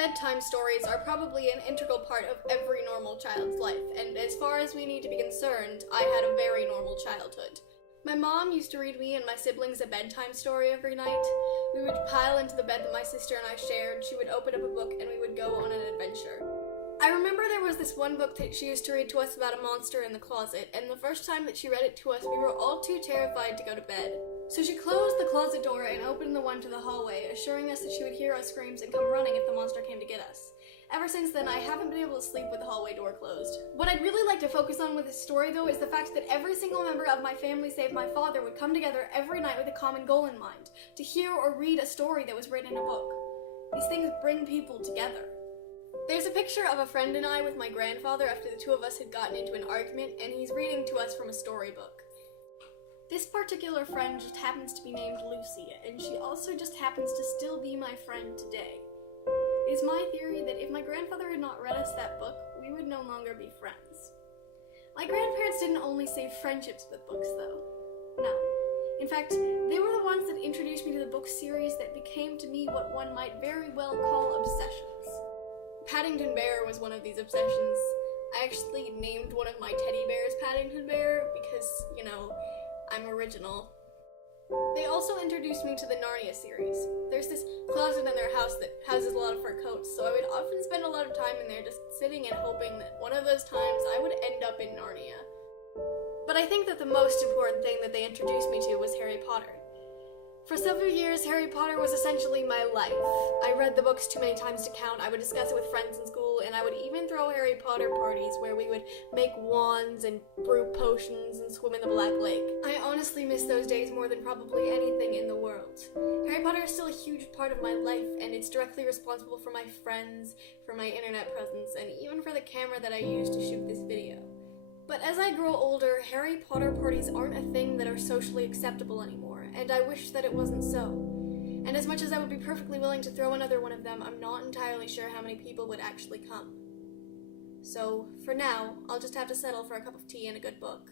Bedtime stories are probably an integral part of every normal child's life, and as far as we need to be concerned, I had a very normal childhood. My mom used to read me and my siblings a bedtime story every night. We would pile into the bed that my sister and I shared, she would open up a book, and we would go on an adventure. I remember there was this one book that she used to read to us about a monster in the closet, and the first time that she read it to us, we were all too terrified to go to bed. So she closed the closet door and opened the one to the hallway, assuring us that she would hear our screams and come running if the monster came to get us. Ever since then, I haven't been able to sleep with the hallway door closed. What I'd really like to focus on with this story, though, is the fact that every single member of my family, save my father, would come together every night with a common goal in mind, to hear or read a story that was written in a book. These things bring people together. There's a picture of a friend and I with my grandfather after the two of us had gotten into an argument, and he's reading to us from a storybook. This particular friend just happens to be named Lucy, and she also just happens to still be my friend today. It is my theory that if my grandfather had not read us that book, we would no longer be friends. My grandparents didn't only save friendships with books, though. No. In fact, they were the ones that introduced me to the book series that became to me what one might very well call obsessions. Paddington Bear was one of these obsessions. I actually named one of my teddy bears Paddington Bear because, I'm original. They also introduced me to the Narnia series. There's this closet in their house that houses a lot of fur coats, so I would often spend a lot of time in there just sitting and hoping that one of those times I would end up in Narnia. But I think that the most important thing that they introduced me to was Harry Potter. For several years, Harry Potter was essentially my life. I read the books too many times to count, I would discuss it with friends in school, and I would even throw Harry Potter parties where we would make wands and brew potions and swim in the Black Lake. I honestly miss those days more than probably anything in the world. Harry Potter is still a huge part of my life, and it's directly responsible for my friends, for my internet presence, and even for the camera that I use to shoot this video. But as I grow older, Harry Potter parties aren't a thing that are socially acceptable anymore, and I wish that it wasn't so. And as much as I would be perfectly willing to throw another one of them, I'm not entirely sure how many people would actually come. So, for now, I'll just have to settle for a cup of tea and a good book.